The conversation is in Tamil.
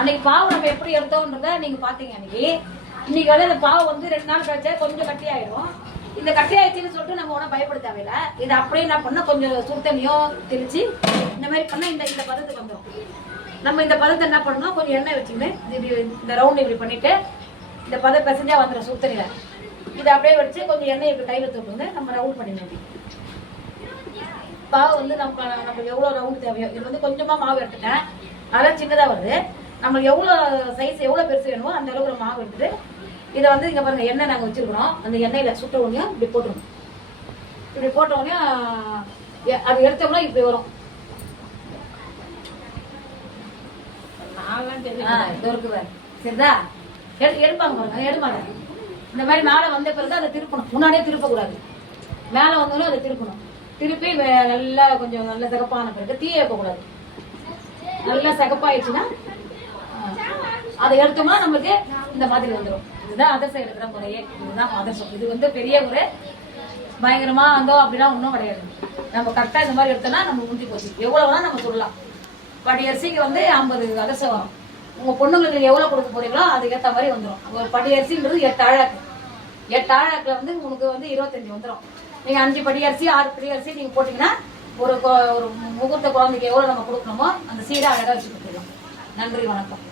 அன்னைக்கு பாவு நம்ம எப்படி எடுத்தோம்ன்றத நீங்க பாத்தீங்க அன்னைக்கு. இன்னைக்கு வந்து அந்த பாவு வந்து 2 நாள் கழிச்சா கொஞ்சம் கட்டி ஆயிடும். இந்த கட்டி ஆயிடுச்சுன்னு சொல்லிட்டு நம்ம ஒன்றும் பயப்பட தேவையில்லை. இதை அப்படியே என்ன பண்ணா கொஞ்சம் சுடு தண்ணியோ தெளிச்சு இந்த மாதிரி பண்ணா இந்த பதத்துக்கு வந்துடும். நம்ம இந்த பதத்தை என்ன பண்ணணும், கொஞ்சம் எண்ணெய் வச்சுக்கிட்டு இந்த ரவுண்ட் இப்படி பண்ணிட்டு இந்த பதம் பிசைஞ்சா வந்துடும் சுடு தண்ணியில. இதை அப்படியே வச்சு கொஞ்சம் எண்ணெய் இப்படி கையில் தொட்டு நம்ம ரவுண்ட் பண்ணிடணும். பாவு வந்து நமக்கு எவ்வளோ ரவுண்ட் தேவையோ, இது வந்து கொஞ்சமா மாவு எடுத்துட்டேன், அதெல்லாம் சின்னதா வருது. நம்மளுக்கு எவ்வளோ சைஸ் எவ்வளோ பெருசு வேணுமோ அந்த அளவுக்கு மாவு எடுத்துட்டு இதை வந்து இங்கே பாருங்க எண்ணெய் நாங்கள் வச்சிருக்கிறோம். அந்த எண்ணெயில் சுட்ட உடனே இப்படி போட்டுருவோம். இப்படி போட்ட உடனே அது எடுத்தோம்னா இப்படி வரும். இது இருக்குவேன் சரிதா, எடுப்பாங்க பாருங்க, எடுப்பாங்க. இந்த மாதிரி மேலே வந்த பிறகு அதை திருப்பணும். முன்னாடியே திருப்பக்கூடாது, மேலே வந்தோடனே அதை திருப்பணும். திருப்பி நல்லா கொஞ்சம் நல்ல சிகப்பான பிறகு தீய வைக்கக்கூடாது. நல்லா சிகப்பாயிடுச்சுன்னா அதை எடுத்தோம்னா நம்மளுக்கு இந்த மாதிரி வந்துடும். இதுதான் அதிரசம் எடுக்கிற முறையே. இதுதான் அதிரசம். இது வந்து பெரிய ஒரு பயங்கரமா வந்தோம் அப்படின்னா ஒன்றும் கிடையாது. நம்ம கரெக்டாக இந்த மாதிரி எடுத்தோம்னா நம்ம முந்தி போச்சு. எவ்வளோ வேணா நம்ம சொல்லலாம். படி அரிசிக்கு வந்து 50 அதிரசம் வரும். உங்க பொண்ணுங்களுக்கு எவ்வளோ கொடுக்க போறீங்களோ அதுக்கு ஏற்ற மாதிரி வந்துடும். ஒரு படி அரிசின்றது 8 ஆழாக்கு. 8 ஆழாக்குல வந்து உங்களுக்கு வந்து 25 வந்துடும். நீங்க 5 படி அரிசி 6 படி அரிசி நீங்க போட்டீங்கன்னா ஒரு முகூர்த்த குழந்தைக்கு எவ்வளவு நம்ம கொடுக்கணுமோ அந்த சீடை அழகா வச்சு கொடுத்துடலாம். நன்றி, வணக்கம்.